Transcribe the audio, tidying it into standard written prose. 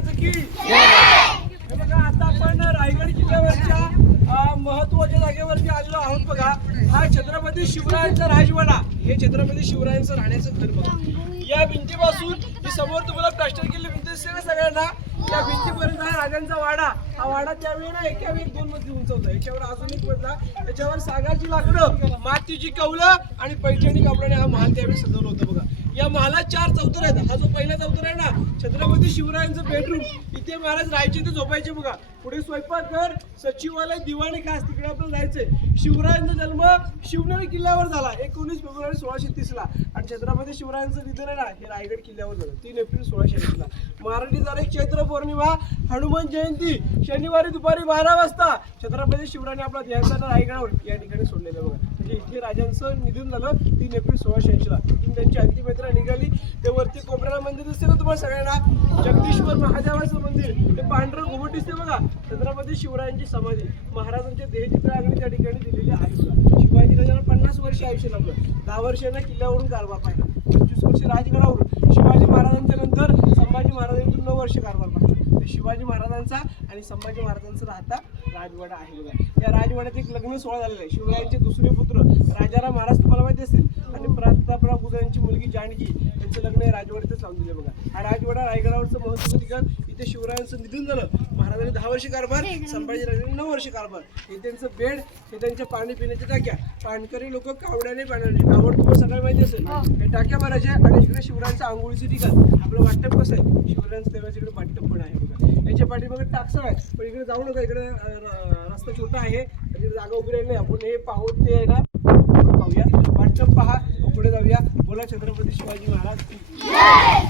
महाराज की हे बघा, आता आपण रायगड किल्ल्यावरच्या महत्वाच्या जागेवरती आलेलो आहोत बघा. हा छत्रपती शिवरायांचा राजवाडा, हे छत्रपती शिवरायांचं राहण्याचं घर बघा. या भिंतीपासून ही समोर तुम्हाला प्लास्टर केलेली भिंत दिसते ना सगळ्यांना, त्या भिंतीपर्यंत हा राजांचा वाडा. हा वाडा त्यावेळी ना एकावेळी 2 मजली उंच होता. याच्यावर अजून एक मजला, त्याच्यावर सागाची लाकडं, मातीची कौलं आणि पैठणी कापडाने हा महाल त्यावेळी सजवलं होतं बघा. या महालात 4 चौतर आहेत. हा जो पहिला चौतर आहे ना, छत्रपती शिवरायांचं बेडरूम, इथे महाराज राहायचे ते झोपायचे बघा. पुढे स्वयंपाकघर, सचिवालय, दिवाणी खास, तिकडे आपल्याला जायचंय. शिवरायांचा जन्म शिवनेरी किल्ल्यावर झाला 19 फेब्रुवारी 1630 ला, आणि छत्रपती शिवरायांचं निधन आहे ना, हे रायगड किल्ल्यावर झालं 3 एप्रिल 1680 ला. मराठी तारीख चैत्र पौर्णिमा, हनुमान जयंती, शनिवारी दुपारी 12 वाजता छत्रपती शिवरायांनी आपला देहांतानं रायगडावर या ठिकाणी सोडलेलं बघा. म्हणजे इथे राजांचं निधन झालं 3 एप्रिल 1680 ला. तिथून त्यांची अंतिम यात्रा निघाली. ते वरती कोपऱ्याला मंदिर दिसते ना तुम्हाला सगळ्यांना, जगदीश्वर महादेवाचं मंदिर, ते पांढरं घुमट दिसते बघा, छत्रपती शिवरायांची समाधी. महाराजांचे देहचित्र अगदी त्या ठिकाणी दिलेले आहे बघा. शिवाजी राजांना 50 वर्ष आयुष्य लाभलं. 10 वर्षांना किल्ल्यावरून कारभार पाहिला, 25 वर्ष राजगडावरून. शिवाजी महाराजांच्या नंतर संभाजी महाराजांकडून 9 वर्ष कारभार पाहिला. शिवाजी महाराजांचा आणि संभाजी महाराजांचा राहता राजवाडा आहे बघा. या राजवाड्यात एक लग्न सोहळा झालेला आहे. शिवरायांचे दुसरे पुत्र राजाराम महाराज तुम्हाला माहिती असेल, आणि प्रतापराव यांची मुलगी जानकी यांचं लग्न हे राजवाड्यातच लावून दिले बघा. हा राजवाडा रायगडावरचं महत्त्वाचं ठिकाण. इथे शिवरायांचं निधन झालं. महाराजांनी 10 वर्ष कारभार, संभाजी राजांनी 9 वर्ष कारभार. हे त्यांचं बेड, हे त्यांच्या पाणी पिण्याच्या टाक्या. पाणकरी लोक कावड्याने पाण्याने, कावड तुम्हाला सगळं माहिती असेल, हे टाक्या भरायच्या. आणि इकडे शिवरायांचं आंघोळीचं ठिकाण, आपलं वाटप कसं आहे, शिवरायांचं देवाच्या इकडे वाटप पण आहे बघा. याच्या पाठीमागे टाकसाळ आहे, पण इकडे जाऊ नका, इकडे रस्ता छोटा आहे, जागा उभी राहिली नाही. आपण हे पाहू ते आहे ना, पाहूया वाटप पहा, पुढे जाऊया. बोला छत्रपती शिवाजी महाराज.